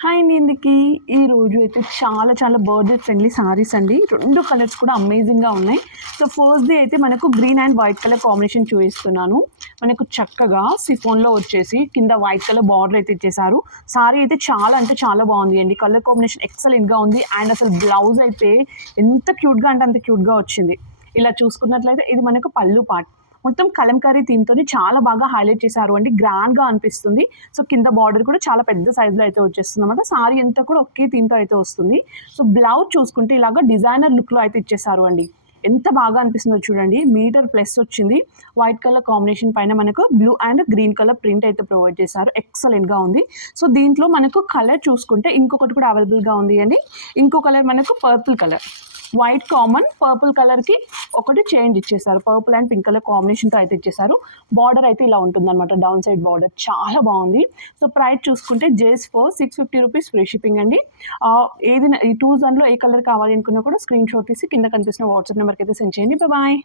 Hi అండి ఇందుకి ఈరోజు అయితే చాలా చాలా బర్త్డే ఫ్రెండ్లీ సారీస్ అండి. 2 కలర్స్ కూడా అమేజింగ్‌గా ఉన్నాయి. సో, ఫస్ట్‌ది అయితే మనకు green and white colour combination చూపిస్తున్నాను. మనకు చక్కగా సిఫాన్‌లో వచ్చేసి కింద వైట్ కలర్ బార్డర్ అయితే ఇచ్చేసారు. సారీ అయితే చాలా అంటే చాలా బాగుంది అండి. కలర్ కాంబినేషన్ ఎక్సలెంట్‌గా ఉంది. అండ్ అసలు బ్లౌజ్ అయితే ఎంత క్యూట్‌గా అంటే అంత క్యూట్‌గా వచ్చింది. ఇలా చూసుకున్నట్లయితే ఇది మనకు పళ్ళు పార్ట్. మొత్తం కలంకారీ థీమ్‌తోని చాలా బాగా హైలైట్ చేశారు అండి. గ్రాండ్‌గా అనిపిస్తుంది. సో, కింద బార్డర్ కూడా చాలా పెద్ద సైజ్‌లో అయితే వచ్చేస్తుందన్నమాట. సారీ అంతా కూడా ఒకే థీమ్‌తో అయితే వస్తుంది. సో, బ్లౌజ్ చూసుకుంటే ఇలాగా డిజైనర్ లుక్‌లో అయితే ఇచ్చేసారు అండి. ఎంత బాగా అనిపిస్తుందో చూడండి. మీటర్ ప్లస్ వచ్చింది. వైట్ కలర్ కాంబినేషన్ పైన మనకు blue and green colour print అయితే ప్రొవైడ్ చేశారు. ఎక్సలెంట్‌గా ఉంది. సో, దీంట్లో మనకు కలర్ చూసుకుంటే ఇంకొకటి కూడా అవైలబుల్‌గా ఉంది అండి. ఇంకో కలర్ మనకు purple colour. White common purple కలర్‌కి ఒకటి చేంజ్ ఇచ్చేసారు. పర్పుల్ అండ్ పింక్ కలర్ కాంబినేషన్‌తో అయితే ఇచ్చేసారు. బార్డర్ అయితే ఇలా ఉంటుందన్నమాట. డౌన్ సైడ్ బార్డర్ చాలా బాగుంది. సో, ప్రైస్ చూసుకుంటే జస్ట్ ఫర్ ₹650 ఫ్రీ షిప్పింగ్ అండి. ఏదైనా ఈ 2 జన్‌లో ఏ కలర్ కావాలి అనుకున్నా కూడా స్క్రీన్ షాట్ తీసి కింద కనిపిస్తున్న వాట్సాప్ నెంబర్‌కి అయితే సెండ్ చేయండి. బాయ్.